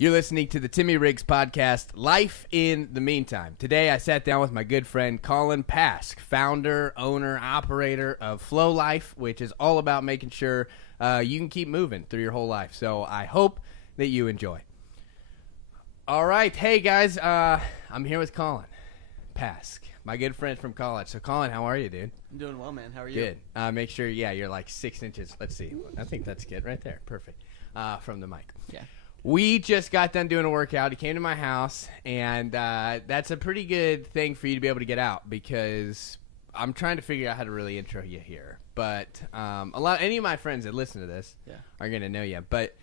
You're listening to the Timmy Riggs podcast, Life in the Meantime. Today I sat down with my good friend Colin Pasque, founder, owner, operator of Flolyfe, which is all about making sure you can keep moving through your whole life. So I hope that you enjoy. All right. Hey, guys. I'm here with Colin Pasque, my good friend from college. So, Colin, how are you, dude? I'm doing well, man. How are you? Good. Make sure, you're like 6 inches. Let's see. I think that's good right there. Perfect. From the mic. Yeah. We just got done doing a workout. He came to my house, and that's a pretty good thing for you to be able to get out because I'm trying to figure out how to really intro you here. But any of my friends that listen to this are going to know you. But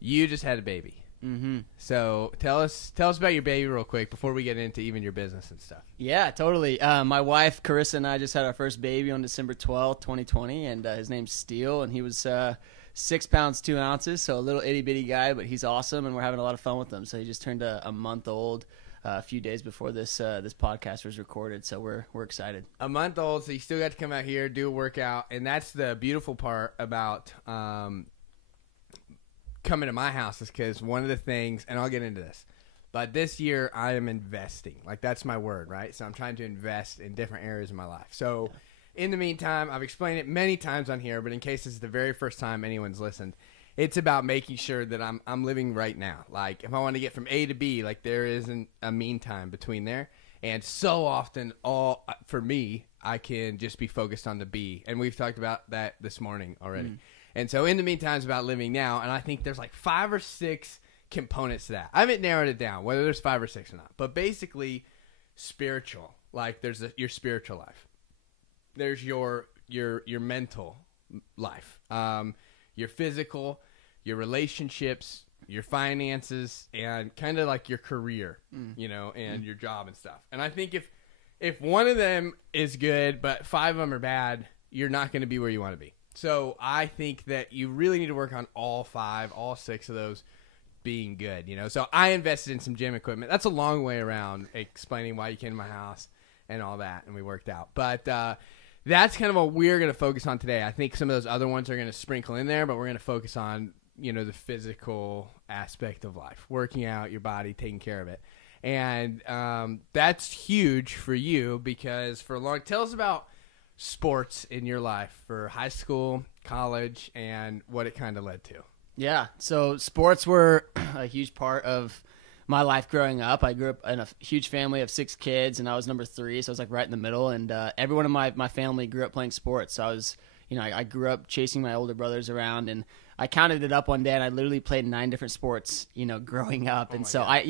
you just had a baby. Mm-hmm. So tell us about your baby real quick before we get into even your business and stuff. Yeah, totally. My wife, Carissa, and I just had our first baby on December 12th, 2020, and his name's Steele, and he was 6 pounds, 2 ounces, so a little itty-bitty guy, but he's awesome, and we're having a lot of fun with him. So he just turned a month old a few days before this podcast was recorded, so we're excited. A month old, so you still got to come out here, do a workout, and that's the beautiful part about coming to my house is because one of the things, and I'll get into this, but this year I am investing. Like, that's my word, right? So I'm trying to invest in different areas of my life. So in the meantime, I've explained it many times on here, but in case this is the very first time anyone's listened, it's about making sure that I'm living right now. Like, if I want to get from A to B, like, there isn't a meantime between there. And so often, for me, I can just be focused on the B. And we've talked about that this morning already. And so in the meantime, it's about living now. And I think there's like 5 or 6 components to that. I haven't narrowed it down, whether there's 5 or 6 or not. But basically, spiritual. Like, there's your spiritual life. There's your mental life, your physical, your relationships, your finances, and kind of like your career, and your job and stuff. And I think if one of them is good, but 5 of them are bad, you're not going to be where you want to be. So I think that you really need to work on all 5, all 6 of those being good, So I invested in some gym equipment. That's a long way around explaining why you came to my house and all that, and we worked out. But that's kind of what we're going to focus on today. I think some of those other ones are going to sprinkle in there, but we're going to focus on, the physical aspect of life, working out your body, taking care of it. And that's huge for you because tell us about sports in your life for high school, college, and what it kind of led to. Yeah, so sports were a huge part of my life growing up. I grew up in a huge family of 6 kids, and I was number 3, so I was like right in the middle. And everyone in my family grew up playing sports. So I was, I grew up chasing my older brothers around, and I counted it up one day, and I literally played 9 different sports, growing up. And so God.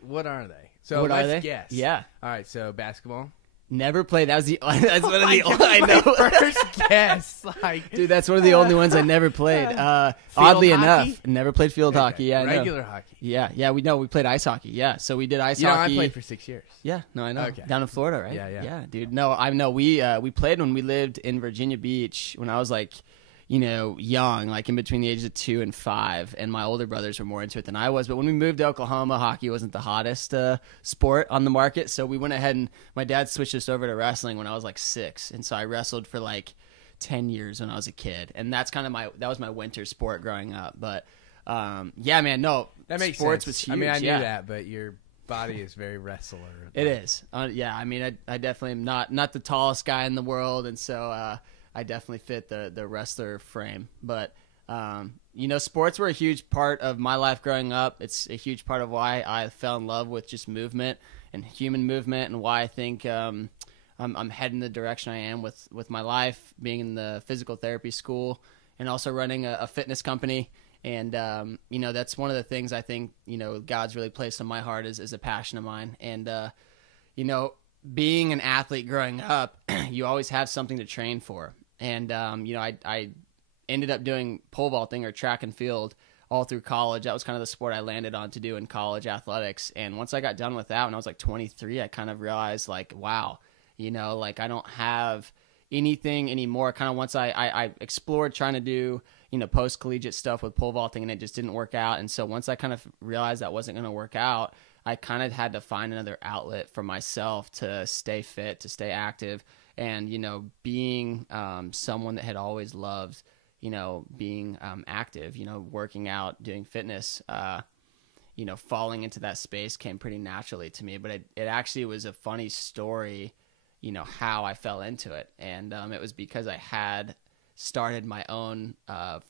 What are they? So let's guess. Yeah. All right. So basketball. Never played. That's one of the only I know. First guess, dude, that's one of the only ones I never played. Oddly enough, never played field hockey. Yeah, regular hockey. Yeah, we played ice hockey. Yeah, so we did ice hockey. I played for 6 years. Yeah, no, I know. Okay. Down in Florida, right? Yeah, dude. No, I know. We played when we lived in Virginia Beach when I was like, young, like in between the ages of 2 and 5, and my older brothers were more into it than I was. But when we moved to Oklahoma, hockey wasn't the hottest sport on the market, so we went ahead and my dad switched us over to wrestling when I was like 6, and so I wrestled for like 10 years when I was a kid, and that's kind of that was my winter sport growing up. But yeah, man, no, that makes sports sense. Was huge. I mean, I knew that, but your body is very wrestler. It is. Yeah, I mean, I definitely am not the tallest guy in the world, and so I definitely fit the wrestler frame. But, sports were a huge part of my life growing up. It's a huge part of why I fell in love with just movement and human movement, and why I think I'm heading the direction I am with my life, being in the physical therapy school and also running a fitness company. And, that's one of the things I think, God's really placed on my heart is a passion of mine. And, being an athlete growing up, you always have something to train for. And, I ended up doing pole vaulting or track and field all through college. That was kind of the sport I landed on to do in college athletics. And once I got done with that when I was like 23, I kind of realized like, wow, I don't have anything anymore. Kind of once I explored trying to do, post-collegiate stuff with pole vaulting, and it just didn't work out. And so once I kind of realized that wasn't going to work out, I kind of had to find another outlet for myself to stay fit, to stay active. And, being someone that had always loved, being active, working out, doing fitness, falling into that space came pretty naturally to me. But it actually was a funny story, how I fell into it. And it was because I had started my own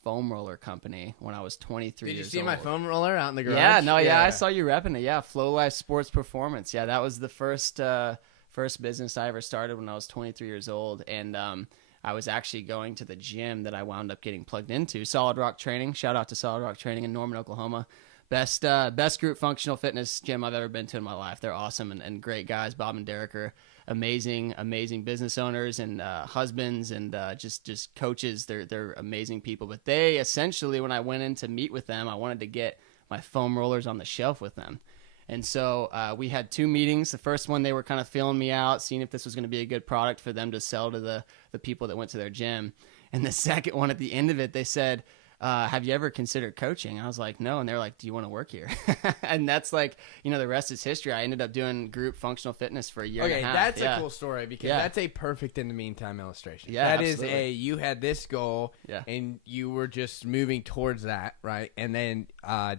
foam roller company when I was 23 years old. Did you see my foam roller out in the garage? Yeah, I saw you repping it. Yeah, Flolyfe Sports Performance. Yeah, that was the first business I ever started when I was 23 years old. And I was actually going to the gym that I wound up getting plugged into, Solid Rock Training. Shout out to Solid Rock Training in Norman, Oklahoma. Best group functional fitness gym I've ever been to in my life. They're awesome and great guys. Bob and Derek are amazing business owners and husbands and just coaches. They're amazing people. But they essentially, when I went in to meet with them, I wanted to get my foam rollers on the shelf with them. And so we had 2 meetings. The first one, they were kind of feeling me out, seeing if this was going to be a good product for them to sell to the people that went to their gym. And the second one, at the end of it, they said, have you ever considered coaching? I was like, no. And they're like, do you want to work here? And that's like, the rest is history. I ended up doing group functional fitness for a year and a half. That's a cool story because that's a perfect in the meantime illustration. Yeah, that absolutely. You had this goal and you were just moving towards that, right? And then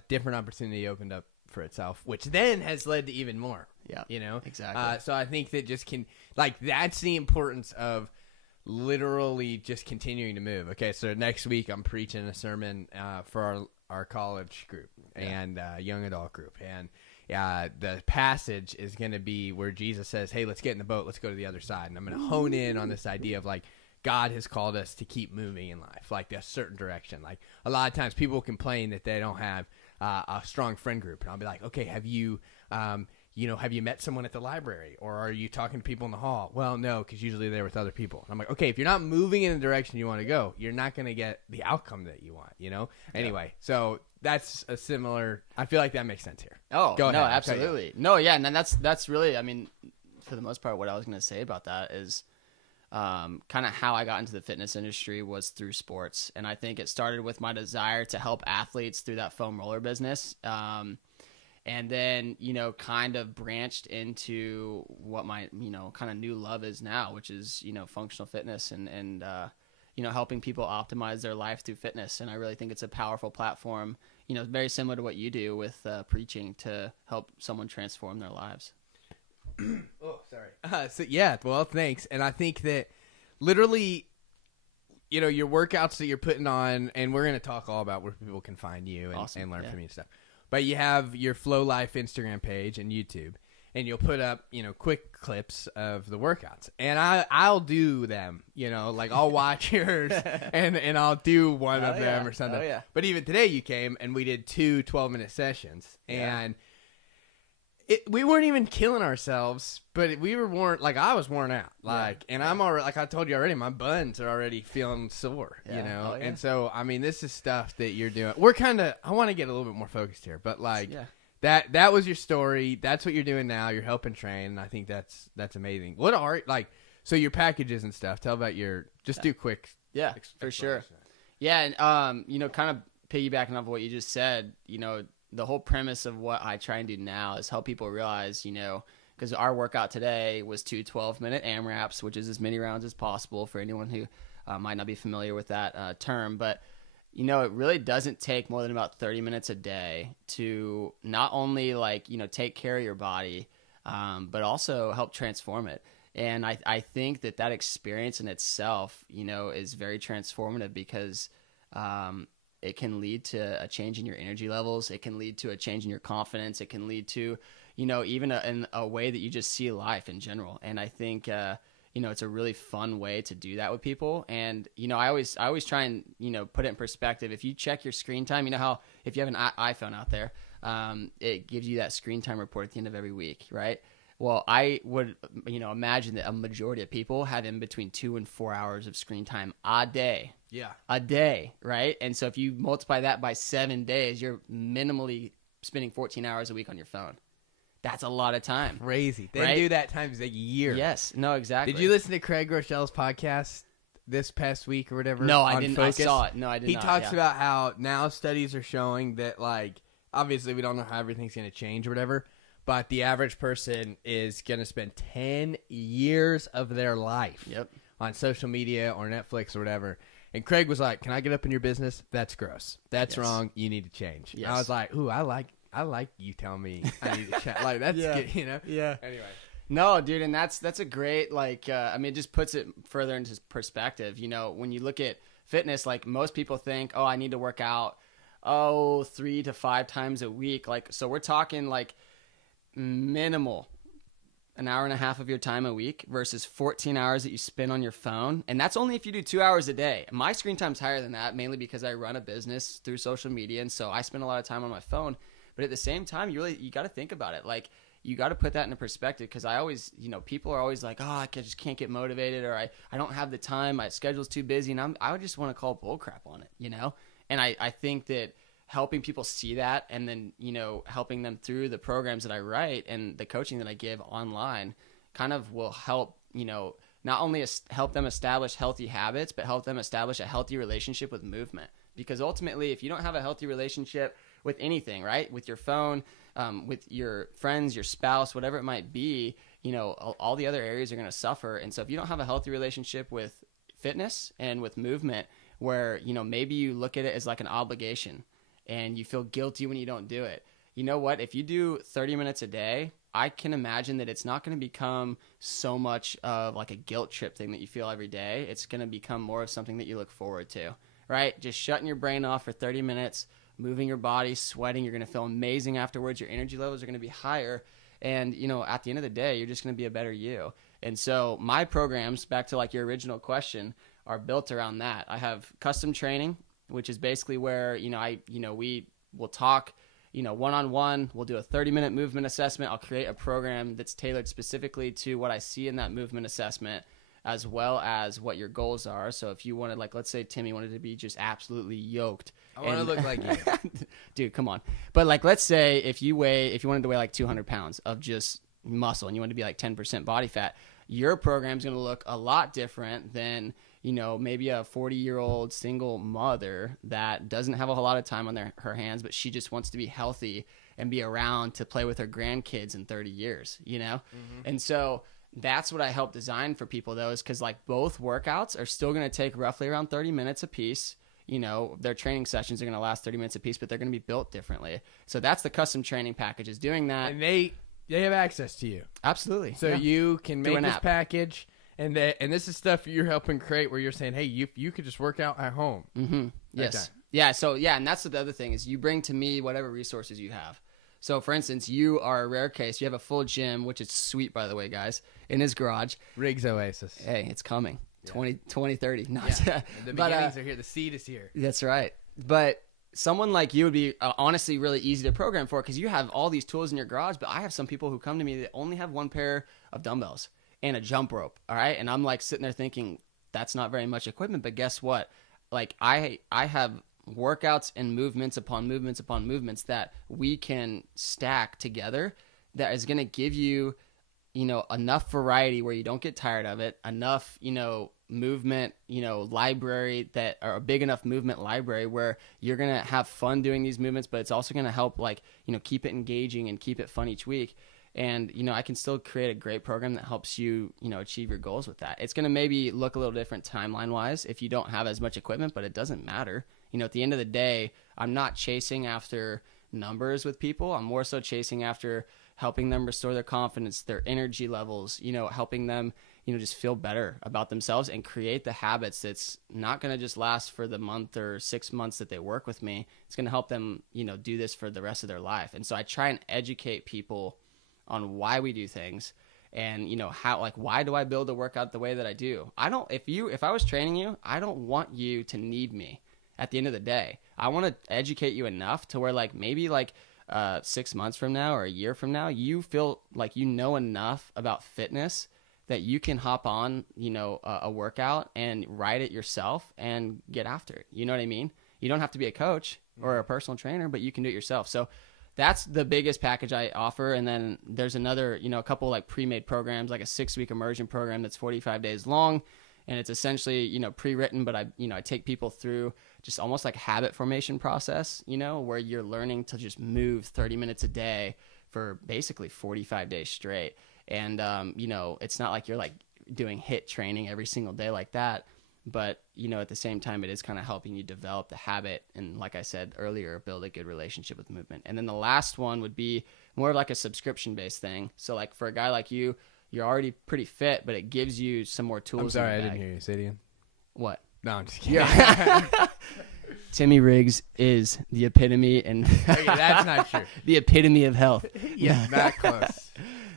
different opportunity opened up for itself, which then has led to even more. Yeah, exactly. So I think that that's the importance of literally just continuing to move. Okay, so next week I'm preaching a sermon for our college group and young adult group, and the passage is going to be where Jesus says, hey, let's get in the boat, let's go to the other side. And I'm going to hone in on this idea of like God has called us to keep moving in life, like a certain direction. Like a lot of times people complain that they don't have a strong friend group, and I'll be like, okay, have you have you met someone at the library, or are you talking to people in the hall? Well, no, because usually they're with other people. And I'm like, okay, if you're not moving in the direction you want to go, you're not going to get the outcome that you want, Anyway, so that's a similar, I feel like that makes sense here. Oh, go ahead. No, absolutely. No, yeah, and then that's really, I mean, for the most part, what I was going to say about that is kind of how I got into the fitness industry was through sports. And I think it started with my desire to help athletes through that foam roller business. And then, kind of branched into what my, kind of new love is now, which is, functional fitness and helping people optimize their life through fitness. And I really think it's a powerful platform, very similar to what you do with preaching to help someone transform their lives. Oh, sorry. Well, thanks. And I think that literally, your workouts that you're putting on, and we're going to talk all about where people can find you and, awesome. and learn from you and stuff. But you have your Flolyfe Instagram page and YouTube, and you'll put up, quick clips of the workouts. And I'll do them, like I'll watch yours and I'll do one of them or something. Oh, yeah. But even today you came and we did 2 12-minute sessions. Yeah. And we weren't even killing ourselves, but we were worn, like I was worn out. And I'm already, like I told you already, my buns are already feeling sore, Oh, yeah. And so, I mean, this is stuff that you're doing. We're kind of, I want to get a little bit more focused here, but that was your story. That's what you're doing now. You're helping train. And I think that's amazing. What are, so your packages and stuff, tell about do quick. Yeah, for sure. Yeah. And, kind of piggybacking off what you just said, the whole premise of what I try and do now is help people realize, because our workout today was 2 12-minute AMRAPs, which is as many rounds as possible for anyone who might not be familiar with that term. But, it really doesn't take more than about 30 minutes a day to not only take care of your body, but also help transform it. And I think that experience in itself, is very transformative because it can lead to a change in your energy levels. It can lead to a change in your confidence. It can lead to, even a way that you just see life in general. And I think, it's a really fun way to do that with people. And, I always try and, put it in perspective. If you check your screen time, how if you have an iPhone out there, it gives you that screen time report at the end of every week, right? Well, I would, imagine that a majority of people have in between 2 and 4 hours of screen time a day. Yeah. A day, right? And so if you multiply that by 7 days, you're minimally spending 14 hours a week on your phone. That's a lot of time. Crazy. They right? do that times a year. Yes. No, exactly. Did you listen to Craig Rochelle's podcast this past week or whatever? No, I didn't. Focus? I saw it. No, I did not. He talks about how now studies are showing that, obviously we don't know how everything's going to change or whatever, but the average person is going to spend 10 years of their life on social media or Netflix or whatever. And Craig was like, "Can I get up in your business? That's gross. That's Yes. wrong. You need to change." Yes. I was like, "Ooh, I like you telling me I need to change." Like that's good, you know. Yeah. Anyway. No, dude, and that's a great, like, I mean, it just puts it further into perspective. You know, when you look at fitness, like, most people think, oh, I need to work out, 3 to 5 times a week. Like, so we're talking, like, minimal, an hour and a half of your time a week versus 14 hours that you spend on your phone. And that's only if you do 2 hours a day. My screen time's higher than that, mainly because I run a business through social media, and so I spend a lot of time on my phone. But at the same time, you got to think about it. Like, you got to put that into perspective, because I always, you know, people are always like, oh, I just can't get motivated, or I don't have the time, my schedule's too busy, and I would just want to call bull crap on it, you know? And I think that helping people see that, and then, you know, helping them through the programs that I write and the coaching that I give online kind of will help, you know, not only help them establish healthy habits, but help them establish a healthy relationship with movement. Because ultimately, if you don't have a healthy relationship with anything, right, with your phone, with your friends, your spouse, whatever it might be, you know, all the other areas are going to suffer. And so if you don't have a healthy relationship with fitness and with movement, where, you know, maybe you look at it as like an obligation and you feel guilty when you don't do it, you know what? If you do 30 minutes a day, I can imagine that it's not going to become so much of like a guilt trip thing that you feel every day. It's going to become more of something that you look forward to, right? Just shutting your brain off for 30 minutes, moving your body, sweating. You're going to feel amazing afterwards. Your energy levels are going to be higher. And, you know, at the end of the day, you're just going to be a better you. And so my programs, back to like your original question, are built around that. I have custom training, which is basically where, we will talk, one-on-one. We'll do a 30-minute movement assessment. I'll create a program that's tailored specifically to what I see in that movement assessment, as well as what your goals are. So if you wanted, like, let's say Timmy wanted to be just absolutely yoked. I want to look like you. Dude, come on. But, like, let's say if you wanted to weigh like 200 pounds of just muscle and you wanted to be like 10% body fat, your program's going to look a lot different than, maybe a 40-year-old single mother that doesn't have a whole lot of time on her hands, but she just wants to be healthy and be around to play with her grandkids in 30 years, Mm-hmm. And so that's what I help design for people, though, is because, like, both workouts are still going to take roughly around 30 minutes a piece. Their training sessions are going to last 30 minutes a piece, but they're going to be built differently. So that's the custom training package, is doing that. And they have access to you. Absolutely. So you can make this app. package, and this is stuff you're helping create, where you're saying, hey, you could just work out at home. Mm-hmm. Yes. Okay. Yeah. So, yeah, and that's the other thing, is you bring to me whatever resources you have. So, for instance, you are a rare case. You have a full gym, which is sweet, by the way, guys, in his garage. Riggs Oasis. Hey, it's coming. Yeah. 2030. No, yeah. The beginnings are here. The seed is here. That's right. But someone like you would be honestly really easy to program for, because you have all these tools in your garage. But I have some people who come to me that only have one pair of dumbbells and a jump rope. All right. And I'm like sitting there thinking, that's not very much equipment. But guess what? Like, I have workouts and movements upon movements upon movements that we can stack together that is going to give you, enough variety where you don't get tired of it, enough, movement, library or a big enough movement library where you're going to have fun doing these movements, but it's also going to help, like, keep it engaging and keep it fun each week. And, I can still create a great program that helps you, achieve your goals with that. It's going to maybe look a little different timeline wise if you don't have as much equipment, but it doesn't matter. At the end of the day, I'm not chasing after numbers with people. I'm more so chasing after helping them restore their confidence, their energy levels, helping them, just feel better about themselves and create the habits that's not going to just last for the month or 6 months that they work with me. It's going to help them, do this for the rest of their life. And so I try and educate people on why we do things and, how, like, why do I build a workout the way that I do? If I was training you, I don't want you to need me. At the end of the day, I want to educate you enough to where, like, maybe like 6 months from now or a year from now, you feel like you know enough about fitness that you can hop on, a workout and ride it yourself and get after it. You know what I mean? You don't have to be a coach or a personal trainer, but you can do it yourself. So that's the biggest package I offer. And then there's another, a couple like pre-made programs, like a 6-week immersion program that's 45 days long. And it's essentially, pre-written, but I take people through just almost like habit formation process, where you're learning to just move 30 minutes a day for basically 45 days straight. And, it's not like you're like doing HIIT training every single day like that. but at the same time, it is kind of helping you develop the habit. And like I said earlier, build a good relationship with movement. And then the last one would be more of like a subscription based thing. So like for a guy like you, you're already pretty fit, but it gives you some more tools. I'm sorry, I didn't hear you. Say it again. What? No, I'm just kidding. Yeah. Timmy Riggs is the epitome, and okay, that's not true. The epitome of health. Yeah, not close.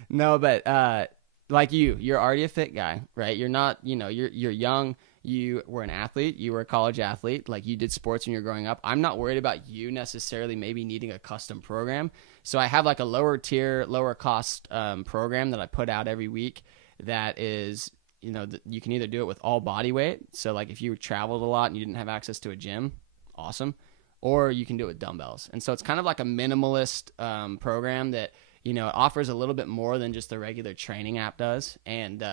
No, but like you're already a fit guy, right? You're not, you're young. You were an athlete. You were a college athlete. Like you did sports when you were growing up. I'm not worried about you necessarily maybe needing a custom program. So I have like a lower tier, lower cost program that I put out every week that is, you can either do it with all body weight. So like if you traveled a lot and you didn't have access to a gym, awesome. Or you can do it with dumbbells. And so it's kind of like a minimalist program that, it offers a little bit more than just the regular training app does. And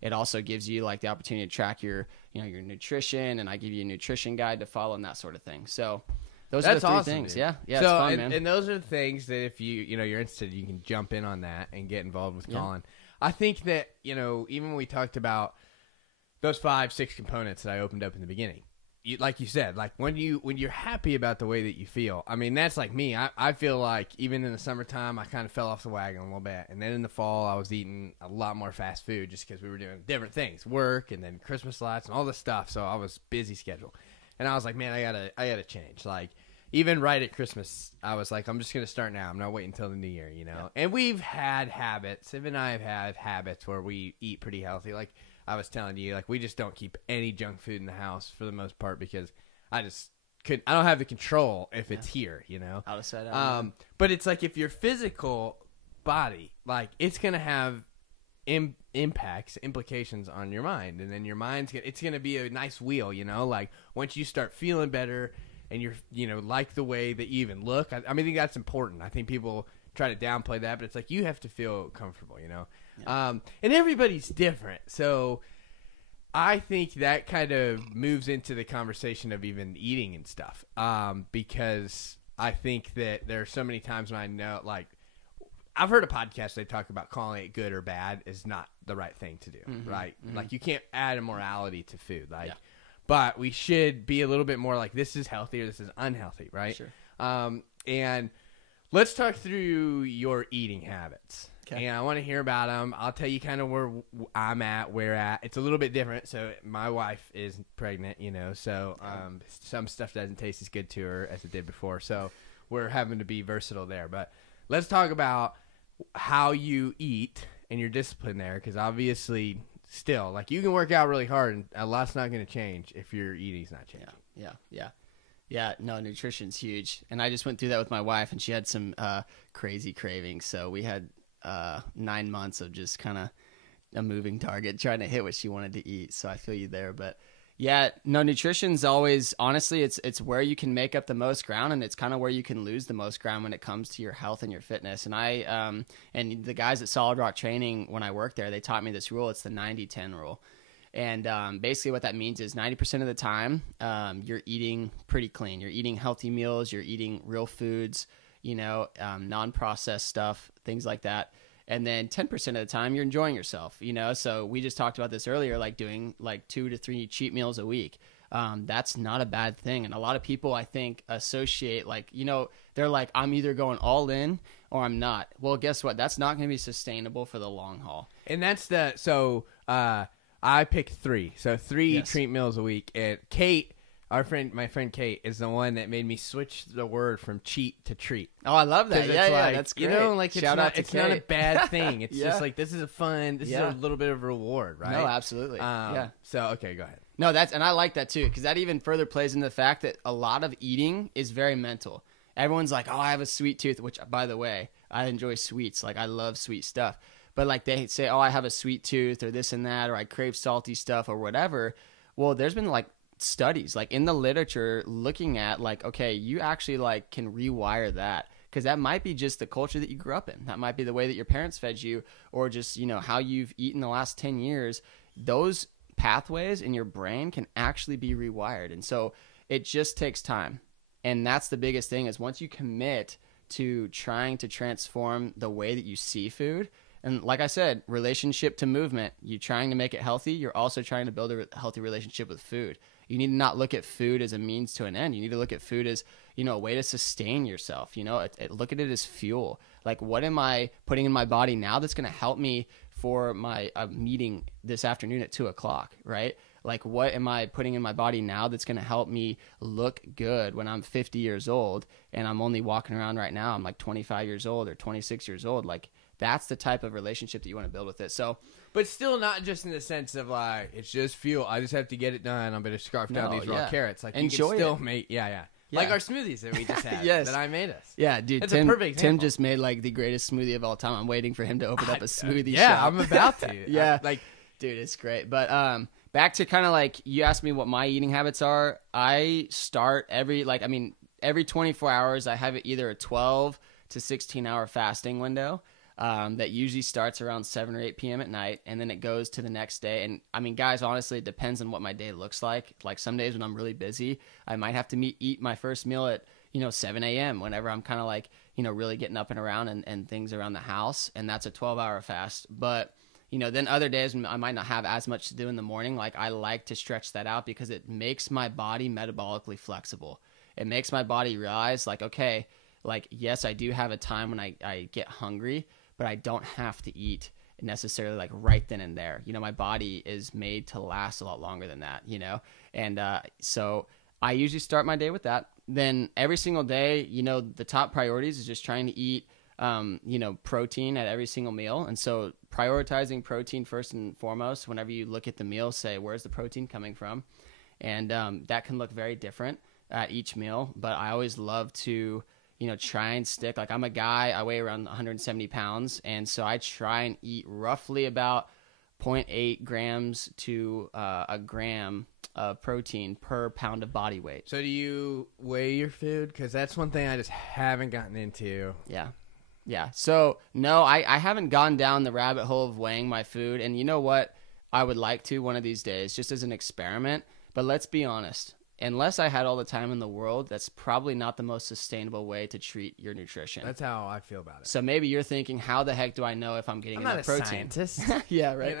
it also gives you like the opportunity to track your nutrition, and I give you a nutrition guide to follow and that sort of thing. So those are the three awesome, things. Dude. Yeah. So, it's fun, man. And those are the things that if you're interested, you can jump in on that and get involved with Colin. I think that, even when we talked about those 5-6 components that I opened up in the beginning, like you said, like when you're happy about the way that you feel, I mean, that's like me. I feel like even in the summertime, I kind of fell off the wagon a little bit. And then in the fall, I was eating a lot more fast food just because we were doing different things, work and then Christmas lights and all this stuff. So I was busy schedule. And I was like, man, I gotta change. Like even right at Christmas, I was like, I'm just going to start now. I'm not waiting until the new year, Yeah. And we've had habits. Siv and I have had habits where we eat pretty healthy. Like I was telling you, like we just don't keep any junk food in the house for the most part because I don't have the control if it's here, Out of sight, out of but it's like if your physical body, like it's going to have implications on your mind, and then your it's going to be a nice wheel, like once you start feeling better and you're, like the way that you even look. I think that's important. I think people try to downplay that, but it's like you have to feel comfortable, Yeah. And everybody's different. So I think that kind of moves into the conversation of even eating and stuff. Because I think that there are so many times when I know, like, I've heard a podcast they talk about calling it good or bad is not the right thing to do, right? Mm-hmm. Like, you can't add a morality to food. Like, but we should be a little bit more like, this is healthy or this is unhealthy, right? Sure. And let's talk through your eating habits. Okay. And I want to hear about them. I'll tell you kind of where I'm at, where at. It's a little bit different. So my wife is pregnant, so some stuff doesn't taste as good to her as it did before. So we're having to be versatile there. But let's talk about how you eat and your discipline there, because obviously still, like you can work out really hard and a lot's not going to change if your eating's not changing. Yeah, no, nutrition's huge. And I just went through that with my wife, and she had some crazy cravings. So we had 9 months of just kind of a moving target trying to hit what she wanted to eat. So I feel you there. But yeah, no, nutrition's always, honestly, it's where you can make up the most ground, and it's kind of where you can lose the most ground when it comes to your health and your fitness. And and the guys at Solid Rock Training, when I worked there, they taught me this rule. It's the 90-10 rule. And basically what that means is 90% of the time, you're eating pretty clean. You're eating healthy meals. You're eating real foods, non-processed stuff, things like that. And then 10% of the time, you're enjoying yourself, So we just talked about this earlier, like doing like 2 to 3 cheat meals a week. That's not a bad thing. And a lot of people, I think, associate they're like, I'm either going all in or I'm not. Well, guess what? That's not going to be sustainable for the long haul. And that's I picked 3. So 3 treat meals a week. And Kate, my friend Kate, is the one that made me switch the word from cheat to treat. Oh, I love that. Yeah, like, that's great. It's not a bad thing. It's just like, this is this is a little bit of a reward, right? No, absolutely. So, okay, go ahead. No, and I like that too, because that even further plays into the fact that a lot of eating is very mental. Everyone's like, oh, I have a sweet tooth, which, by the way, I enjoy sweets. Like, I love sweet stuff. But like they say, oh, I have a sweet tooth or this and that, or I crave salty stuff or whatever. Well, there's been like studies like in the literature looking at like, okay, you actually like can rewire that, because that might be just the culture that you grew up in. That might be the way that your parents fed you, or just, how you've eaten the last 10 years. Those pathways in your brain can actually be rewired. And so it just takes time. And that's the biggest thing, is once you commit to trying to transform the way that you see food, And like I said, relationship to movement, you're trying to make it healthy. You're also trying to build a healthy relationship with food. You need to not look at food as a means to an end. You need to look at food as, a way to sustain yourself. Look at it as fuel. Like, what am I putting in my body now that's going to help me for my meeting this afternoon at 2:00, right? Like, what am I putting in my body now that's going to help me look good when I'm 50 years old and I'm only walking around right now? I'm like 25 years old or 26 years old. Like, that's the type of relationship that you want to build with it. So, but still not just in the sense of like, it's just fuel. I just have to get it done. I'm going to scarf down these raw carrots. Like, enjoy you can still it. make, like our smoothies that we just had Yes. that I made us. Yeah, dude. That's a perfect Tim example. just made like the greatest smoothie of all time. I'm waiting for him to open up a smoothie Yeah, shop. I'm about to. Yeah. Like, dude, it's great. But back to kind of like, you asked me what my eating habits are. I start every 24 hours, I have either a 12 to 16 hour fasting window. That usually starts around 7 or 8 p.m. at night, and then it goes to the next day. And I mean, guys, honestly, it depends on what my day looks like. Like, some days when I'm really busy, I might have to eat my first meal at 7 a.m. whenever I'm kind of like really getting up and around and things around the house, and that's a 12-hour fast. But then other days I might not have as much to do in the morning. Like, I like to stretch that out because it makes my body metabolically flexible. It makes my body realize, like, okay, like, yes, I do have a time when I get hungry, but I don't have to eat necessarily like right then and there. My body is made to last a lot longer than that, And so I usually start my day with that. Then every single day, the top priorities is just trying to eat, protein at every single meal. And so prioritizing protein first and foremost, whenever you look at the meal, say, where's the protein coming from? And that can look very different at each meal. But I always love to try and stick. Like, I'm a guy, I weigh around 170 pounds. And so I try and eat roughly about 0.8 grams to a gram of protein per pound of body weight. so do you weigh your food? Because that's one thing I just haven't gotten into. Yeah. So, no, I haven't gone down the rabbit hole of weighing my food. And you know what? I would like to one of these days, just as an experiment. But let's be honest. Unless I had all the time in the world, that's probably not the most sustainable way to treat your nutrition. That's how I feel about it. So maybe you're thinking, how the heck do I know if I'm getting enough protein? I'm not a scientist. Yeah, right.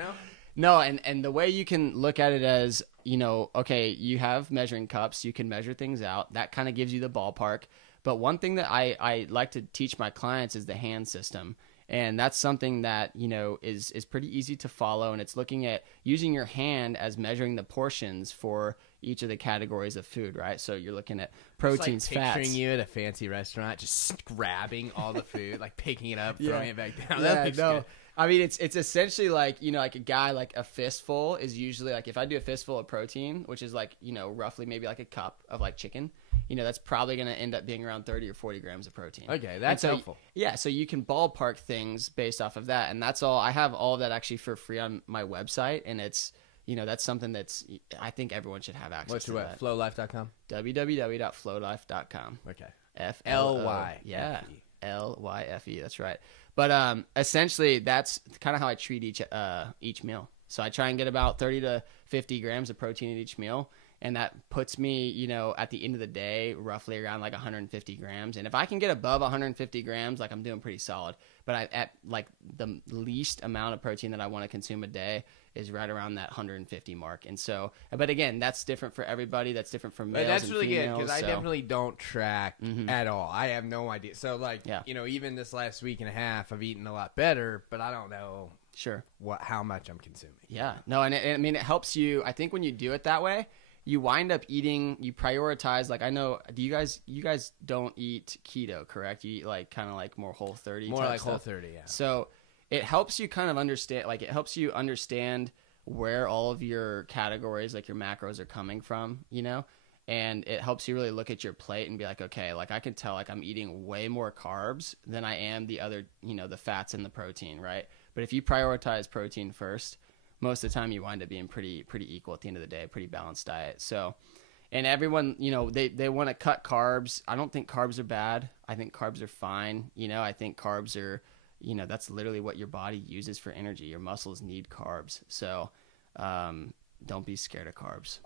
No, and the way you can look at it as, okay, you have measuring cups, you can measure things out. That kind of gives you the ballpark. But one thing that I like to teach my clients is the hand system. And that's something that, is pretty easy to follow. And it's looking at using your hand as measuring the portions for each of the categories of food, right? So you're looking at proteins, it's like fats. picturing you at a fancy restaurant, just grabbing all the food, like picking it up, Yeah. throwing it back down. Yeah, That looks no. good. I mean, it's essentially like, like a guy, like a fistful is usually like, if I do a fistful of protein, which is like, roughly maybe like a cup of like chicken, that's probably going to end up being around 30 or 40 grams of protein. Okay, that's helpful. Yeah, so you can ballpark things based off of that. And that's all. I have all of that actually for free on my website. And it's, that's something that's, I think everyone should have access What's to your that. Flolyfe.com? www.flolyfe.com. Okay. F-L-Y. Yeah. L-Y-F-E. That's right. But essentially, that's kind of how I treat each meal. So I try and get about 30 to 50 grams of protein in each meal. And that puts me, at the end of the day, roughly around like 150 grams. And if I can get above 150 grams, like, I'm doing pretty solid. But at like the least amount of protein that I want to consume a day is right around that 150 mark. And so, but again, that's different for everybody. That's different for males. But that's and really good females, because I definitely don't track Mhm. at all. I have no idea. So, like, Yeah. even this last week and a half, I've eaten a lot better, but I don't know Sure. how much I'm consuming. Yeah. No, and I mean, it helps you. I think when you do it that way, you wind up eating, you prioritize, like, I know, you guys don't eat keto, correct? You eat like kind of like more Whole30 More type like stuff. Whole30, yeah. So it helps you kind of understand, like, it helps you understand where all of your categories, like your macros, are coming from, and it helps you really look at your plate and be like, okay, like, I can tell, like, I'm eating way more carbs than I am the other, the fats and the protein, right? But if you prioritize protein first, most of the time you wind up being pretty equal at the end of the day, a pretty balanced diet. So, and everyone, they want to cut carbs. I don't think carbs are bad. I think carbs are fine. I think carbs are, that's literally what your body uses for energy. Your muscles need carbs. So, don't be scared of carbs.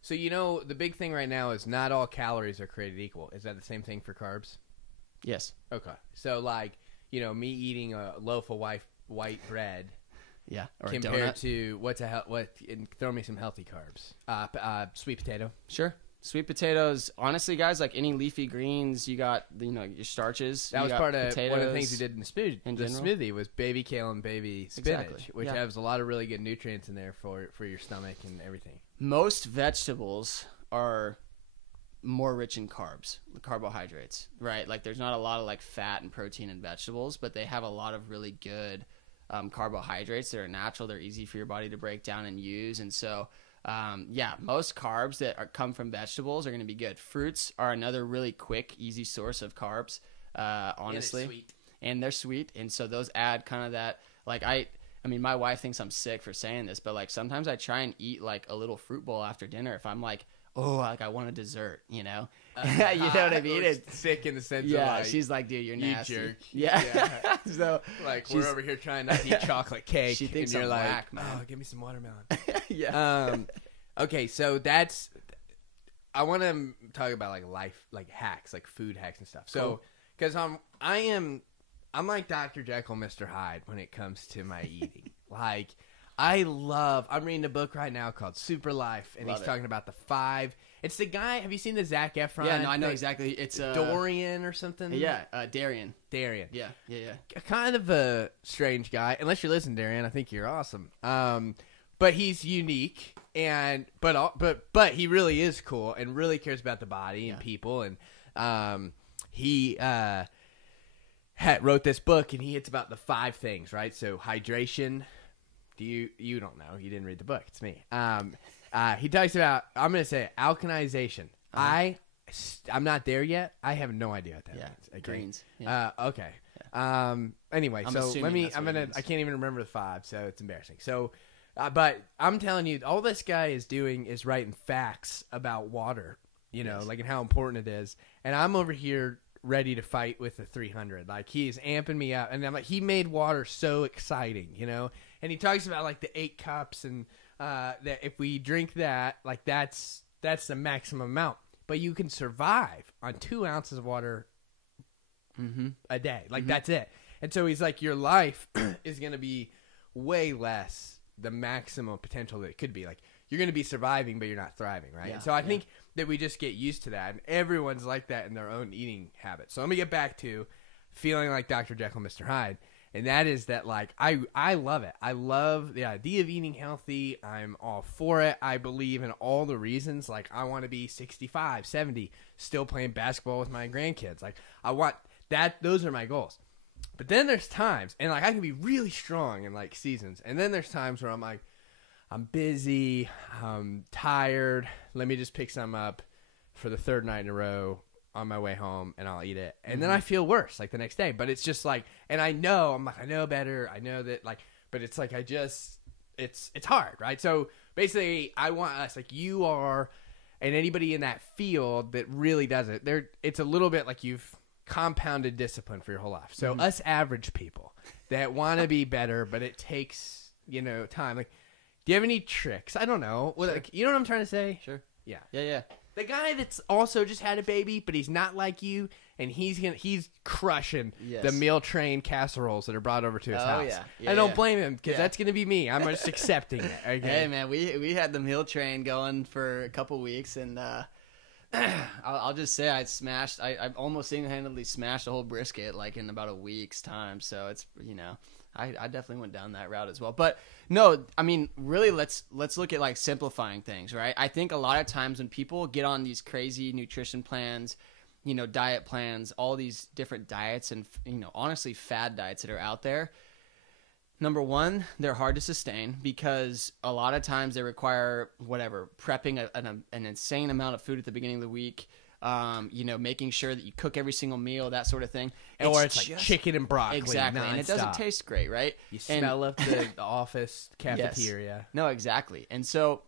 So, the big thing right now is not all calories are created equal. Is that the same thing for carbs? Yes. Okay. So, like, me eating a loaf of white bread Yeah, or a compared donut. to and throw me some healthy carbs. Sweet potato. Sure. Sweet potatoes, honestly, guys, like any leafy greens, you got, your starches. That you was got part of one of the potatoes. things we did in the smoothie was baby kale and baby spinach, Exactly. which Yeah. has a lot of really good nutrients in there for your stomach and everything. Most vegetables are more rich in carbs, carbohydrates, right? Like there's not a lot of like fat and protein in vegetables, but they have a lot of really good carbohydrates that are natural. They're easy for your body to break down and use. And so, most carbs that come from vegetables are going to be good. Fruits are another really quick, easy source of carbs, honestly. And it's sweet. And they're sweet. And so those add kind of that, like I mean, my wife thinks I'm sick for saying this, but like sometimes I try and eat like a little fruit bowl after dinner if I'm like, I want a dessert, you know? You know what I mean? It's sick in the sense of Yeah, like, she's like, dude, you're you nasty. jerk. Yeah. So like we're over here trying not to eat chocolate cake. She thinks and you're I'm like, whack, man. oh, give me some watermelon. yeah. Okay, so I want to talk about like life, like hacks, like food hacks and stuff. So, because I'm like Dr. Jekyll, Mr. Hyde when it comes to my eating. Like, I'm reading a book right now called Super Life, and he's talking about the 5. It's the guy. Have you seen the Zac Efron? Yeah, no, I know exactly. It's Dorian or something. Yeah, Darian. Darian. Yeah. Kind of a strange guy. Unless you listen, Darian, I think you're awesome. But he's unique, and but he really is cool and really cares about the body and people. And he wrote this book, and he hits about the 5 things, right? So hydration. You don't know. You didn't read the book. It's me. He talks about, I'm going to say alkalization. I'm not there yet. I have no idea what that means. Okay. Greens. Yeah. Okay. Anyway, I'm so assuming I can't even remember the 5, so it's embarrassing. So, but I'm telling you, all this guy is doing is writing facts about water, like and how important it is. And I'm over here ready to fight with the 300. Like he's amping me up, and I'm like, he made water so exciting, And he talks about like the 8 cups and that if we drink that, like that's the maximum amount. But you can survive on 2 ounces of water a day. Like that's it. And so he's like, your life is going to be way less the maximum potential that it could be. Like you're going to be surviving, but you're not thriving, right? Yeah, and so I think that we just get used to that, and everyone's like that in their own eating habits. So let me get back to feeling like Dr. Jekyll, Mr. Hyde. And that is that, like, I love it. I love the idea of eating healthy. I'm all for it. I believe in all the reasons. Like, I want to be 65, 70, still playing basketball with my grandkids. Like, I want that. Those are my goals. But then there's times, and, like, I can be really strong in, like, seasons. And then there's times where I'm like, I'm busy, I'm tired. Let me just pick some up for the 3rd night in a row on my way home, and I'll eat it. And then I feel worse, like, the next day. But it's just, like, and I know better. I know that, like, but it's, like, it's hard, right? So, basically, I want us, like, you are, and anybody in that field that really does it, it's a little bit like you've compounded discipline for your whole life. So, us average people that want to be better, but it takes, time. Like, do you have any tricks? I don't know. Sure. Like, you know what I'm trying to say? Sure. Yeah. Yeah. The guy that's also just had a baby, but he's not like you, and he's crushing the meal train casseroles that are brought over to his house. I don't blame him, because that's going to be me. I'm just accepting it. Okay? Hey, man, we had the meal train going for a couple weeks, and I'll just say I almost single-handedly smashed a whole brisket, like, in about a week's time. So it's, I definitely went down that route as well. But no, I mean, really, let's look at like simplifying things, right? I think a lot of times when people get on these crazy nutrition plans, diet plans, all these different diets and, honestly, fad diets that are out there, number one, they're hard to sustain because a lot of times they require prepping an insane amount of food at the beginning of the week. Making sure that you cook every single meal, that sort of thing. Or it's like chicken and broccoli. Exactly. Non-stop. And it doesn't taste great, right? You smell up the office cafeteria. Yes. No, exactly. And so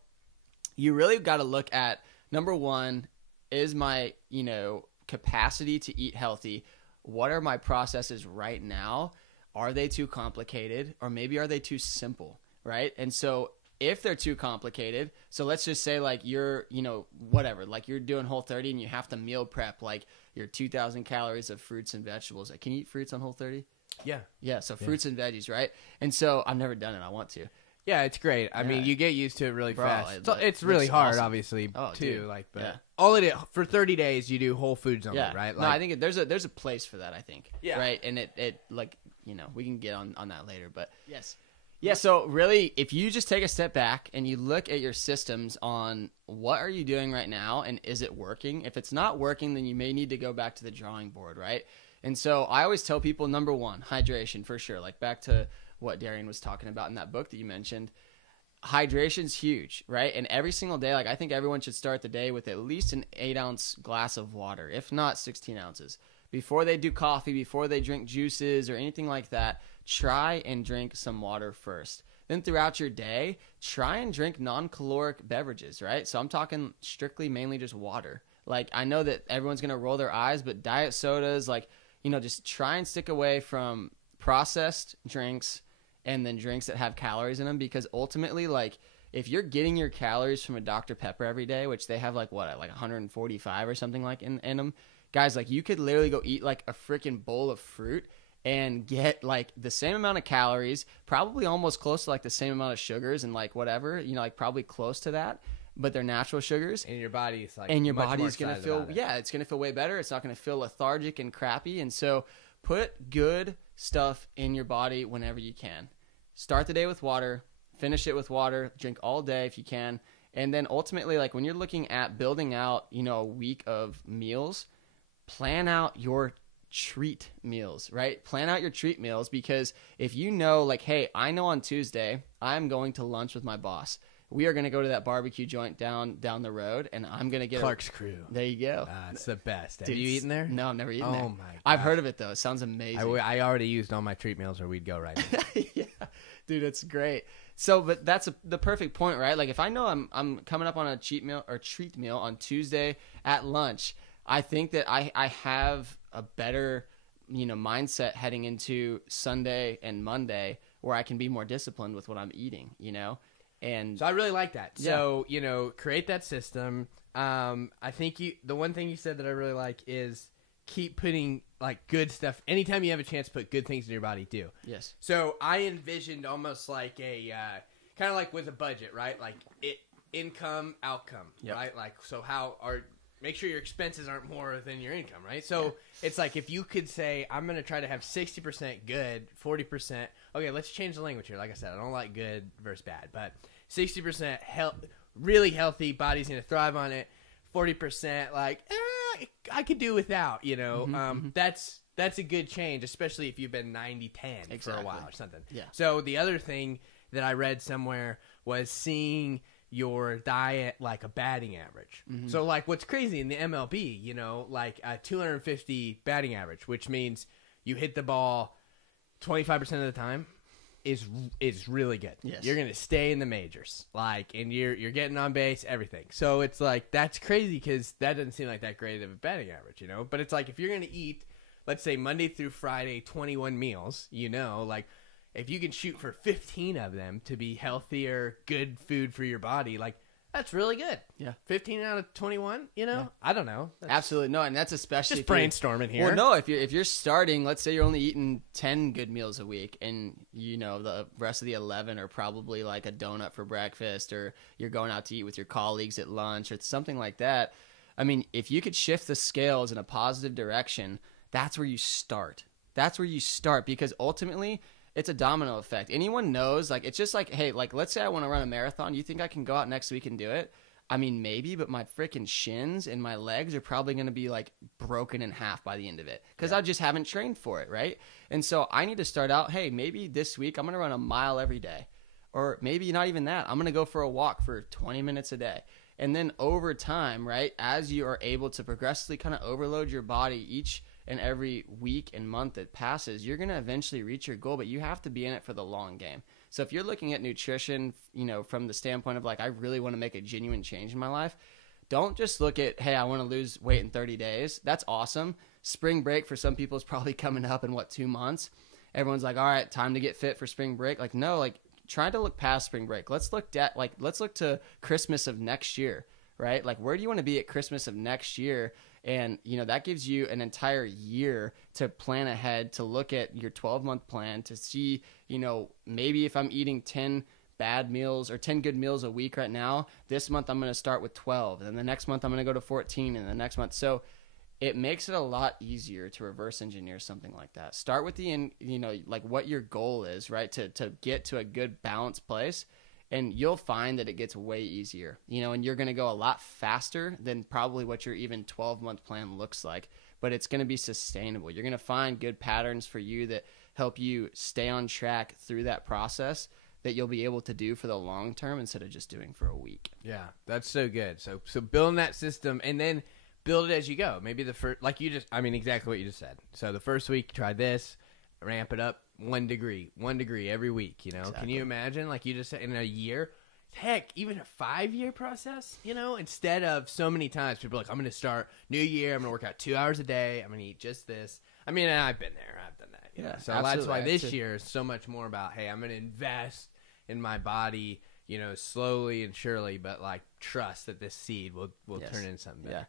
you really got to look at, number one, is my, capacity to eat healthy? What are my processes right now? Are they too complicated? Or maybe are they too simple, right? And so if they're too complicated, so let's just say like you're, like you're doing Whole30 and you have to meal prep like your 2,000 calories of fruits and vegetables. Can you eat fruits on Whole30? Yeah. Yeah, so fruits and veggies, right? And so I've never done it. I want to. Yeah, it's great. I mean, you get used to it really Bro, fast. So it's really hard, awesome. obviously, Oh, too. dude. Like, but Yeah. all it is, for 30 days, you do whole foods only, Yeah. right? No, Like, I think there's a place for that, I think. Yeah. Right? And it like, you know, we can get on that later, but yes. Yeah, so really, if you just take a step back and you look at your systems on what are you doing right now and is it working? If it's not working, then you may need to go back to the drawing board, right? And so I always tell people, number one, hydration for sure. Like back to what Darian was talking about in that book that you mentioned. Hydration's huge, right? And every single day, like I think everyone should start the day with at least an 8-ounce glass of water, if not 16 ounces. Before they do coffee, before they drink juices or anything like that, try and drink some water first. Then throughout your day, try and drink non-caloric beverages, right? So I'm talking strictly mainly just water. Like I know that everyone's going to roll their eyes, but diet sodas, like, you know, just try and stick away from processed drinks and then drinks that have calories in them, because ultimately, like, if you're getting your calories from a Dr. Pepper every day, which they have like 145 or something like in them, guys, like you could literally go eat like a freaking bowl of fruit and get like the same amount of calories, probably almost close to like the same amount of sugars and like whatever, you know, like probably close to that, but they're natural sugars. and your body's like, And your much body's more going to excited feel, about it. yeah, it's going to feel way better. It's not going to feel lethargic and crappy. And so put good stuff in your body whenever you can. Start the day with water, finish it with water, drink all day if you can. And then ultimately, like when you're looking at building out, you know, a week of meals, plan out your treat meals, right? Plan out your treat meals, because if you know, like, hey, I know on Tuesday I'm going to lunch with my boss. We are going to go to that barbecue joint down the road, and I'm going to get Clark's Crew. There you go. It's the best. Have Dude, you eaten there? No, I've never eaten there. Oh, my I've gosh. heard of it, though. It sounds amazing. I already used all my treat meals, or we'd go right now. Yeah, dude, it's great. So, but that's the perfect point, right? Like, if I know I'm coming up on a cheat meal or treat meal on Tuesday at lunch, I think that I have a better, you know, mindset heading into Sunday and Monday, where I can be more disciplined with what I'm eating, you know? And So I really like that. So, you know, create that system. I think the one thing you said that I really like is keep putting like good stuff. Anytime you have a chance to put good things in your body, do. yes. So I envisioned almost like a kind of like with a budget, right? Like income, outcome, Yep. right? Like, so make sure your expenses aren't more than your income, right? So it's like if you could say, I'm going to try to have 60% good, 40%. Okay, let's change the language here. Like I said, I don't like good versus bad, but 60% really healthy, body's going to thrive on it. 40% like, I could do without, you know. That's a good change, especially if you've been 90-10 for a while or something. Yeah. So the other thing that I read somewhere was seeing your diet like a batting average. So like what's crazy in the MLB, you know, like a 250 batting average, which means you hit the ball 25% of the time is really good. Yes. You're going to stay in the majors. Like, and you're getting on base, everything. So it's like that's crazy cuz that doesn't seem like that great of a batting average, you know? But it's like if you're going to eat, let's say Monday through Friday 21 meals, you know, like if you can shoot for 15 of them to be healthier, good food for your body, like that's really good. Yeah. 15 out of 21, you know? I don't know. That's Absolutely. No, and that's especially just if you're- brainstorming here. Well, no, if you're starting, let's say you're only eating 10 good meals a week, and you know the rest of the 11 are probably like a donut for breakfast, or you're going out to eat with your colleagues at lunch, or something like that. I mean, if you could shift the scales in a positive direction, that's where you start. That's where you start, because ultimately it's a domino effect. Anyone knows, like, it's just like, hey, like, let's say I want to run a marathon. You think I can go out next week and do it? I mean, maybe, but my freaking shins and my legs are probably going to be like broken in half by the end of it, because I just haven't trained for it, right? And so I need to start out, hey, maybe this week I'm going to run a mile every day, or maybe not even that. I'm going to go for a walk for 20 minutes a day. And then over time, right, as you are able to progressively kind of overload your body each and every week and month that passes, you're going to eventually reach your goal, but you have to be in it for the long game. So if you're looking at nutrition, you know, from the standpoint of like, I really want to make a genuine change in my life, don't just look at, hey, I want to lose weight in 30 days. That's awesome. Spring break for some people is probably coming up in 2 months. Everyone's like, all right, time to get fit for spring break. Like, no, like try to look past spring break. Let's look to Christmas of next year, right? Like, where do you want to be at Christmas of next year? And, that gives you an entire year to plan ahead, to look at your 12-month plan, to see, maybe if I'm eating 10 bad meals or 10 good meals a week right now, this month I'm going to start with 12. And then the next month I'm going to go to 14, and the next month. So it makes it a lot easier to reverse engineer something like that. Start with like what your goal is, right? To get to a good balanced place. And you'll find that it gets way easier, and you're going to go a lot faster than probably what your even 12-month plan looks like, but it's going to be sustainable. You're going to find good patterns for you that help you stay on track through that process that you'll be able to do for the long term instead of just doing for a week. Yeah, that's so good. So building that system and then build it as you go. Maybe the first, exactly what you just said. So the first week, try this, ramp it up. 1 degree every week, Exactly. Can you imagine, like you just said, in a year, heck, even a 5-year process, instead of so many times people are like, I'm going to start new year, I'm going to work out 2 hours a day, I'm going to eat just this. I mean, I've been there, I've done that. Yeah, so absolutely. That's why this year is so much more about, hey, I'm going to invest in my body, slowly and surely, but like trust that this seed will turn into something better. Yeah.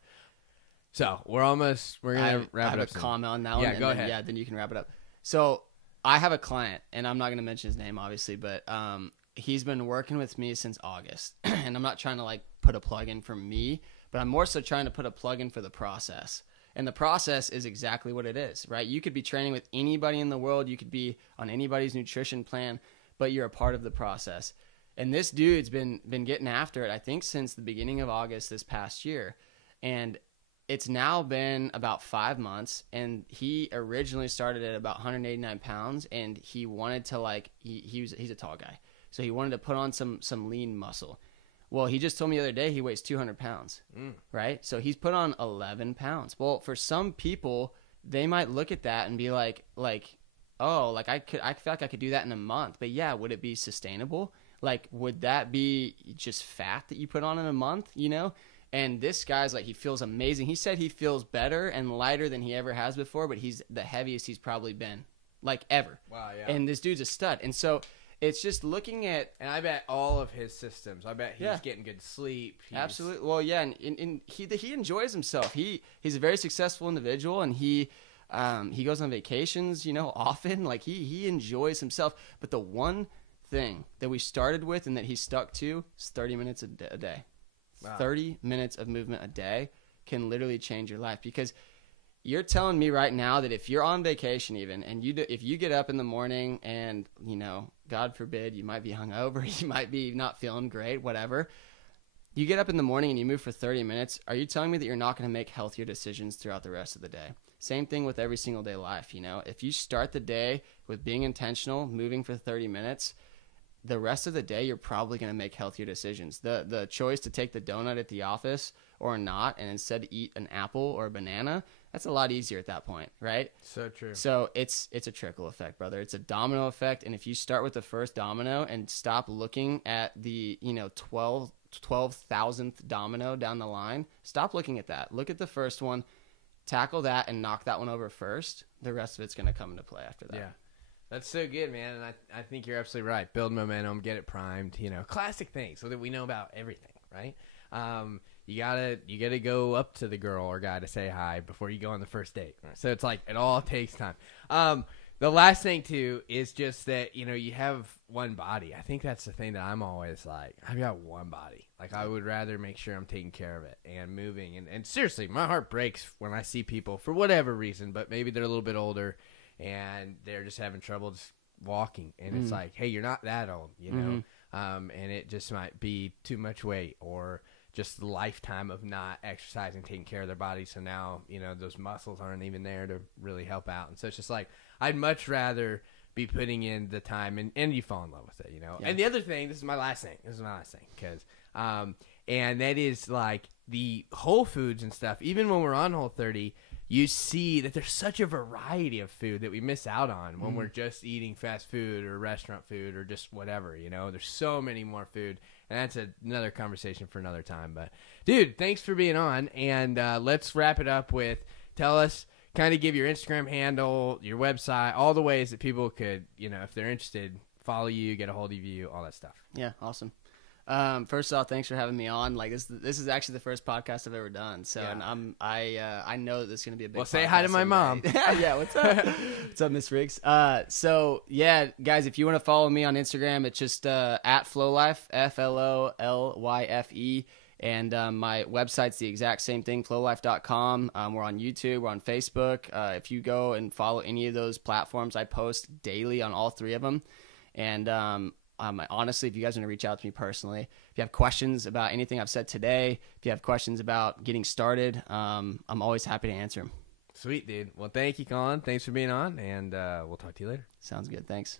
So we're going to wrap it up. I have a comment on that one. Yeah, go ahead. Yeah, then you can wrap it up. So I have a client, and I'm not going to mention his name, obviously, but he's been working with me since August. And I'm not trying to, put a plug in for me, but I'm more so trying to put a plug in for the process. And the process is exactly what it is, right? You could be training with anybody in the world. You could be on anybody's nutrition plan, but you're a part of the process. And this dude's been getting after it, I think, since the beginning of August this past year. And it's now been about 5 months, and he originally started at about 189 pounds, and he wanted to he's a tall guy, so he wanted to put on some lean muscle. Well, he just told me the other day he weighs 200 pounds, right? So he's put on 11 pounds. Well, for some people, they might look at that and be I feel like I could do that in a month, but yeah, would it be sustainable? Would that be just fat that you put on in a month, And this guy's he feels amazing. He said he feels better and lighter than he ever has before, but he's the heaviest he's probably been, ever. Wow, yeah. And this dude's a stud. And so it's just looking at... And I bet all of his systems, I bet he's getting good sleep. Absolutely. Well, yeah, and he enjoys himself. He's a very successful individual, and he goes on vacations, often. He enjoys himself. But the one thing that we started with and that he stuck to is 30 minutes a day. Wow. 30 minutes of movement a day can literally change your life, because you're telling me right now that if you're on vacation even, and if you get up in the morning and, God forbid, you might be hungover, you might be not feeling great, whatever. You get up in the morning and you move for 30 minutes. Are you telling me that you're not going to make healthier decisions throughout the rest of the day? Same thing with every single day life. If you start the day with being intentional, moving for 30 minutes, the rest of the day, you're probably going to make healthier decisions. The choice to take the donut at the office or not, and instead eat an apple or a banana, that's a lot easier at that point, right? So true. So it's a trickle effect, brother. It's a domino effect. And if you start with the first domino and stop looking at the 12,000th domino down the line, stop looking at that. Look at the first one, tackle that, and knock that one over first. The rest of it's going to come into play after that. Yeah. That's so good, man, and I think you're absolutely right. Build momentum, get it primed, classic things so that we know about everything, right? You gotta go up to the girl or guy to say hi before you go on the first date. Right? So it's it all takes time. The last thing too is just that you have one body. I think that's the thing that I'm always I've got one body. I would rather make sure I'm taking care of it and moving. And seriously, my heart breaks when I see people for whatever reason, but maybe they're a little bit older and they're just having trouble just walking, and it's hey, you're not that old, and it just might be too much weight or just the lifetime of not exercising, taking care of their body. So now, those muscles aren't even there to really help out. And so it's just I'd much rather be putting in the time and you fall in love with it, Yeah. And the other thing, this is my last thing, because, and that is the Whole Foods and stuff, even when we're on Whole30, you see that there's such a variety of food that we miss out on when we're just eating fast food or restaurant food or just whatever, There's so many more food, and that's another conversation for another time. But, dude, thanks for being on, and let's wrap it up with tell us, kind of give your Instagram handle, your website, all the ways that people could, if they're interested, follow you, get a hold of you, all that stuff. Yeah, awesome. First off, thanks for having me on. Like this is actually the first podcast I've ever done. So, Yeah. and I know that this is gonna be a big. Well, say hi to my mom. Yeah, what's up? What's up, Miss Riggs? So yeah, guys, if you want to follow me on Instagram, it's just at Flolyfe, FLOLYFE. And my website's the exact same thing, flolyfe.com. We're on YouTube, we're on Facebook. If you go and follow any of those platforms, I post daily on all three of them. And honestly, if you guys want to reach out to me personally, if you have questions about anything I've said today, if you have questions about getting started, I'm always happy to answer them. Sweet, dude. Well, thank you, Colin. Thanks for being on, and we'll talk to you later. Sounds good. Thanks.